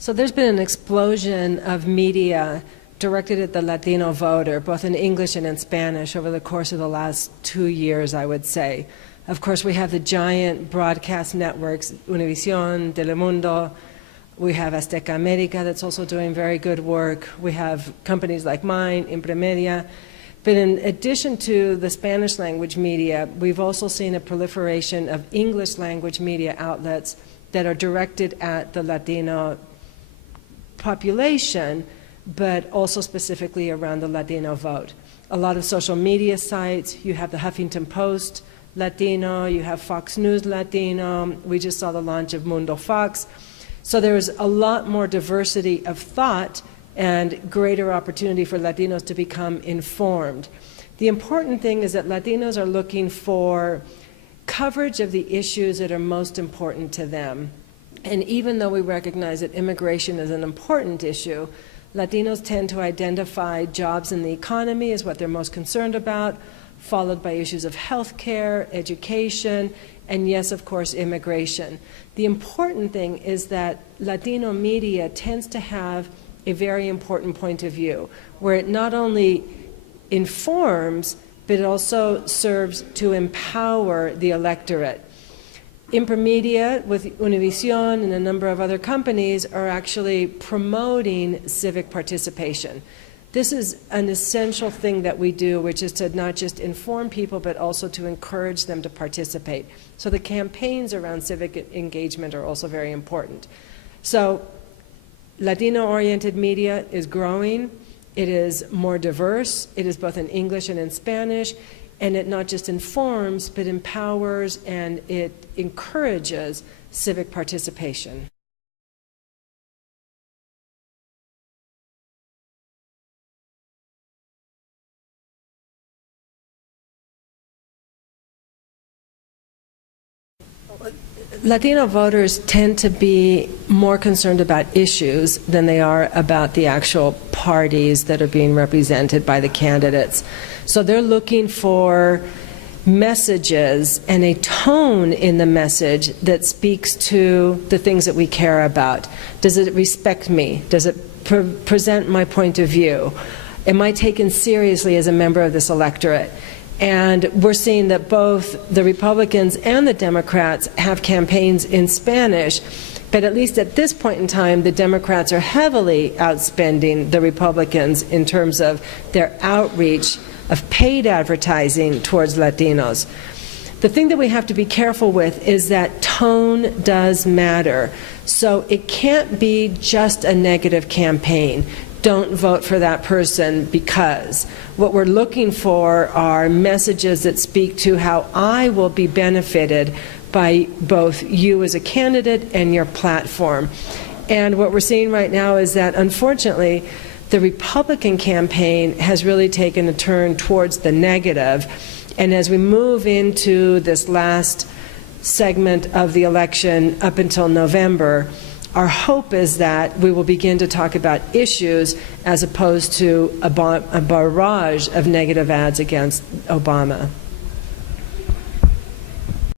So there's been an explosion of media directed at the Latino voter, both in English and in Spanish, over the course of the last 2 years, I would say. Of course, we have the giant broadcast networks, Univision, Telemundo. We have Azteca America that's also doing very good work. We have companies like mine, ImpreMedia. But in addition to the Spanish language media, we've also seen a proliferation of English language media outlets that are directed at the Latino population, but also specifically around the Latino vote. A lot of social media sites, you have the Huffington Post Latino, you have Fox News Latino, we just saw the launch of Mundo Fox. So there's a lot more diversity of thought and greater opportunity for Latinos to become informed. The important thing is that Latinos are looking for coverage of the issues that are most important to them. And even though we recognize that immigration is an important issue, Latinos tend to identify jobs in the economy as what they're most concerned about, followed by issues of health care, education, and yes, of course, immigration. The important thing is that Latino media tends to have a very important point of view, where it not only informs, but it also serves to empower the electorate. ImpreMedia, with Univision and a number of other companies, are actually promoting civic participation. This is an essential thing that we do, which is to not just inform people, but also to encourage them to participate. So the campaigns around civic engagement are also very important. So Latino-oriented media is growing. It is more diverse. It is both in English and in Spanish. And it not just informs, but empowers and it encourages civic participation. Latino voters tend to be more concerned about issues than they are about the actual parties that are being represented by the candidates. So they're looking for messages and a tone in the message that speaks to the things that we care about. Does it respect me? Does it present my point of view? Am I taken seriously as a member of this electorate? And we're seeing that both the Republicans and the Democrats have campaigns in Spanish, but at least at this point in time, the Democrats are heavily outspending the Republicans in terms of their outreach of paid advertising towards Latinos. The thing that we have to be careful with is that tone does matter. So it can't be just a negative campaign. Don't vote for that person because. What we're looking for are messages that speak to how I will be benefited by both you as a candidate and your platform. And what we're seeing right now is that, unfortunately, the Republican campaign has really taken a turn towards the negative. And as we move into this last segment of the election up until November, our hope is that we will begin to talk about issues as opposed to a barrage of negative ads against Obama.